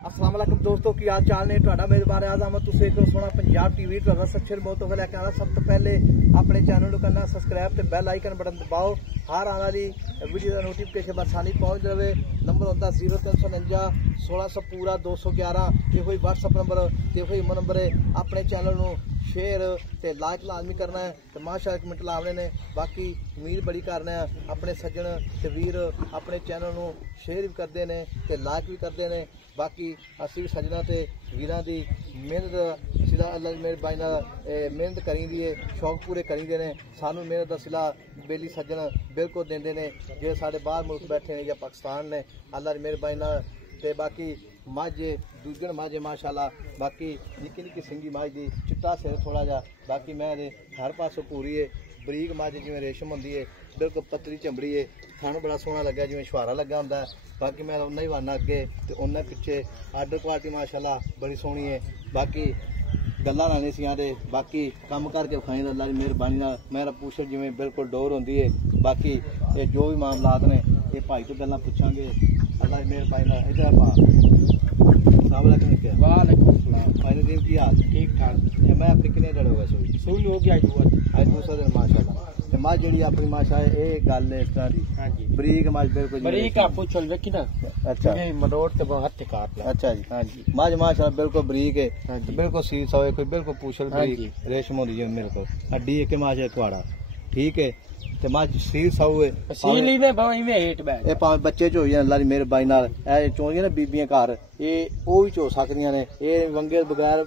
अस्सलाम वालेकुम दोस्तों की हाल चाल ने तुहाडा मेजबान आज़म तुसीं देख रहे हो सोहना पंजाब टीवी तुहाडा सच्चे बहुत तो लैके आना सब तो पहले अपने चैनल को करना सब्सक्राइब ते बेल आइकन बटन दबाओ हर आने वाली वीडियो का नोटिफिकेशन बरसानी पहुंच जाए। नंबर होता 0349 1600 पूरा 211 ये व्हाट्सअप नंबर ये इमो नंबर है। अपने चैनल को शेयर ते लाइक लाजमी करना है तो माशा कमेंट लाने ने। बाकी उम्मीद बड़ी करने अपने सज्जन ते वीर अपने चैनल को शेयर भी करते हैं ते लाइक भी करते हैं। बाकी असी भी सज्जना ते वीरां दी मेहनत सिला अल्लाह मेरे भाई मेहनत करी दी है शौक पूरे करी दे ने सानू मेहनत का सिला बेली सज्जन बिल्कुल देंदे ने जे साढ़े बाहर मुल्क बैठे ने या पाकिस्तान ने अल्लाह मेरे भाई ते बाकी माझे दूजन माझे माशाल्लाह बाकी निक्की निक्की सिंगी माझ दी चिट्टा सिर थोड़ा जा बाकी मैं हर पासों पूरी है बरीक माझ जिवें रेशम होंदी है बिल्कुल पतली चमड़ी है थानू बड़ा सोहना लग्या जिवें छुहारा लगा होंदा। बाकी मैं उन्ना ही वाना अगे तो उन्ना पिछे आर्डर क्वालिटी माशाल्लाह बड़ी सोहनी है। बाकी गल्लां लाने सियां दे बाकी कम करके खाई अल्लाह की मेहरबानी नाल मेरा पूछो जिवें बिल्कुल डोर होंदी है। बाकी ये जो भी मामलात ने ये भाई तो गल्लां पुछांगे अल्लाह की मेहरबानी नाल। इधर पा वालेकुम की हाल ठीक ठाक। मैं अपनी कितने दिन हो गए सुई हो गया आज दूसरा दिन माशाल्लाह माँ जी अपनी माशा है गल इस तरह की बरीक माँ बिल्कुल बरीक आपको चल रखी ना। अच्छा मरोड़ ते हाथ काट ला। अच्छा जी हाँ जी माँ माशा बिल्कुल बरीक है बिल्कुल सीस हो कोई बिल्कुल पूछल बरीक रेशम होती है मेरे को हड्डी एक माशा थोड़ा ठीक है ते मां सील साऊ है सीली में भाई में हेट बैठ ए पावे बच्चे चो जान अल्लाह दी मेहरबानी नाल ए चोंदियां ना बीबियां घर ए ओ भी चो सकदियां ने ए वंगे बगैर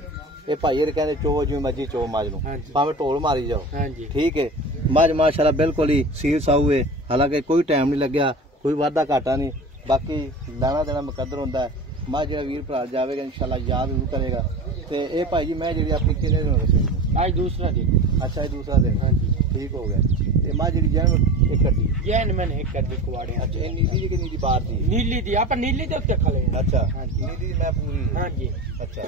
ए भाई कहंदे चो जिवें मर्जी चो माज नूं भावे ढोल मारी जाओ ठीक है। मज माशाल्लाह बिल्कुल ही सील साऊ है हालांकि कोई टाइम नहीं लग्या कोई वाधा घाटा नहीं बाकी लाना देना मुकद्दर होंदा है। मज जेड़ा वीर भरा जावेगा इंशाल्लाह याद जरूर करेगा ते ए भाई जी मैं जेड़ी अपनी किने दिन हो आज दूसरा दिन। अच्छा आज दूसरा दिन हां जी ठीक हो गया। मां जी जैन एक कड्डी जैन मैंने एक कड्डी कुवाड़े। अच्छा ये नीली की नीली बाहर दी नीली दी आप नीली दे उत्ते खले। अच्छा हां जी नीली मैं पूरी हां जी अच्छा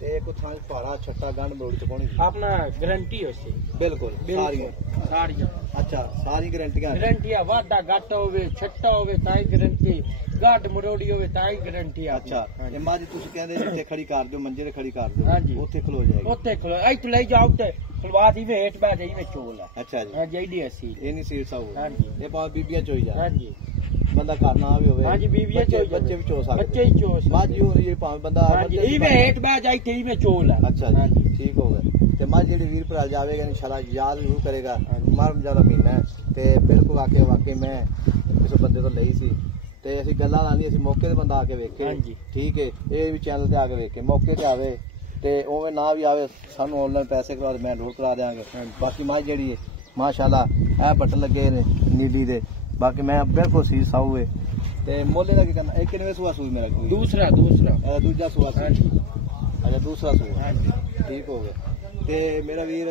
ते को थां पाड़ा छट्टा गंड मरोड़ी च कोनी अपना गारंटी होसी बिल्कुल सारियां अच्छा सारी गारंटियां वादा घट होवे छट्टा होवे ताई गारंटी गाड मरोड़ी होवे ताई गारंटी। अच्छा ये मां जी तुसी कहंदे जिथे खड़ी कर दो मंजे ते खड़ी कर दो ओथे खलो जाएगी ओथे खलो आई तो ले जाओ ते खलवा दी में हेट बैठ जाई में चोल है। अच्छा जी हां जी डी एसी ये नहीं सील साऊ हां जी ये पावे बीबियां चोई जा हां जी बंदा करना भी होवे हां जी बीबियां चोई बच्चे भी चो सकदे बच्चे ही चो मां जी हो रही है पावे बंदा हां जी ई में हेट बैठ जाई ते में चोल है। अच्छा जी ठीक हो गया ते मां जेडी वीर भरा जावेगा इंशाल्लाह याद जरूर करेगा मरम ज्यादा महीना है ते बिल्कुल आके वाकई मैं किसी बंदे तो लई सी ते असीं गल्लां लानी असीं मौके ते बंदा आके वेखे ठीक है ये भी चैनल ते आके वेखे मौके ते आवे ते उवें ना भी आवे सानू ऑनलाइन पैसे करा दे मैं लोड करा देंगे। बाकी मां जेडी है माशाल्लाह ए बटन लगे ने नीली दे बाकी मैं बिल्कुल सी साऊ है ते मोले दा की करना एक किनवे सुआ सूई मेरा दूसरा दूजा सुआ अच्छा दूसरा सुआ ठीक हो गया ते मेरा वीर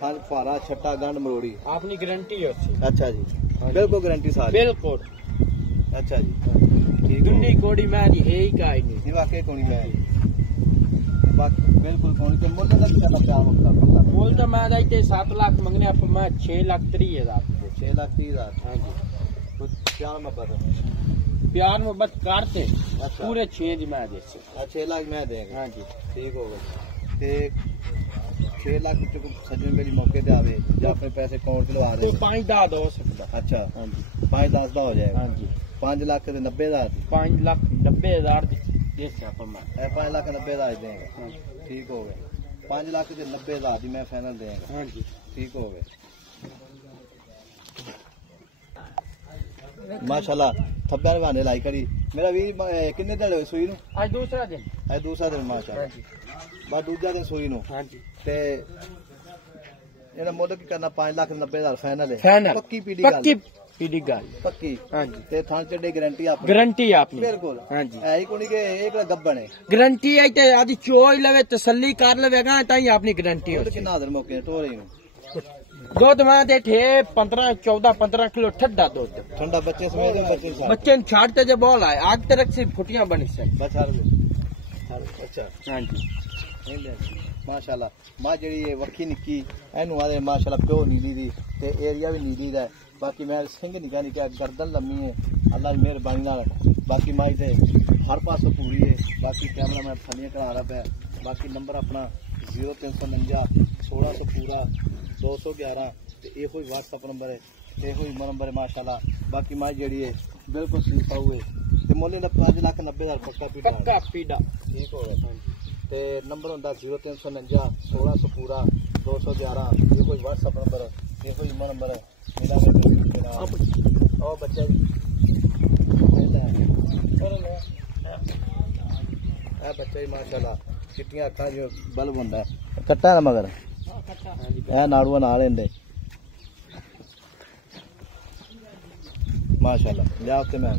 खान फारा छट्टा गंड मरोड़ी अपनी गारंटी है। अच्छा जी बिल्कुल गारंटी सारी बिल्कुल अच्छा जी ठीक दुन्नी कोड़ी मैं दी है ही काई नहीं ये वाकई कोनी मैं बाकी बिल्कुल कोनी ते मोले दा की करना क्या वक्त मोल तो मैं दाई ते 7 लाख मंगने आप मैं 6,30,000 6,30,000 हां जी तो प्यार मोहब्बत करते पूरे 6 दी मैं दे 6 लाख मैं देंगे हां जी ठीक हो गया ते 6 लाख सज्जन मेरी मौके ते आवे या अपने पैसे अकाउंट च लगा दे तो 5-10 हो सकता। अच्छा हां जी 5-10 दा हो जाएगा हां जी 5 लाख ते 90,000 5,90,000 दे सकता मैं 5 लाख 90,000 देंगे ठीक हो गया 5 लाख ते 90,000 दी मैं फाइनल देंगे। हां जी ठीक हो गया माशाल्लाह थब्बे बहाने लाई करी मेरा भी किन्ने दिन होए सूई नु आज दूसरा दिन माशाल्लाह बस दूसरा दिन सूई नु हां जी ते एना मोल की करना 5,90,000 फाइनल है पक्की पीडी गल पक्की हां जी ते थान चढ़े गारंटी आपनी बिल्कुल हां जी है ही कोनी के एक गब्बन है गारंटी है ते आज चोई लवे तसल्ली कर लवेगा ताई अपनी गारंटी है। कितना दर मौके टोरे नु दूध मैं दे ठे 15 किलो ठंडा दूध ठंडा बच्चे समेत बच्चे छाड़ते जब बॉल आए आग तरक से फुटियां बनी से बस अच्छा हां जी माशाल्लाह मां जेडी वक्खी निक्की एनू आदे माशाल्लाह प्यो नीली दी ते एरिया भी नीली दा बाकी मैं सिंह निका निका गर्दन लम्मी है अल्लाह की मेहरबानी नाल बाकी माई ते हर पासों पूरी है। बाकी कैमरा मैं थलियां करा रहा पाया। बाकी नंबर अपना 0349 1600 पूरा 211 ते यो ही WhatsApp नंबर है, यो ही नंबर है माशाल्लाह। बाकी माँ जी है बिल्कुल सीफा हुए ते मोले 5,90,000 पक्का पीड़ा ठीक होगा। ते नंबर होंदा 0349 1600 पूरा 211 ये कोई WhatsApp नंबर ये कोई नंबर है मिला और बच्चा बच्चा ही माशाल्लाह चिट्टियां अक्खां जो बल्ब होंदा है कट्टा ना मगर नाड़ुआ नाल इंदे माशाल्लाह लिया मैं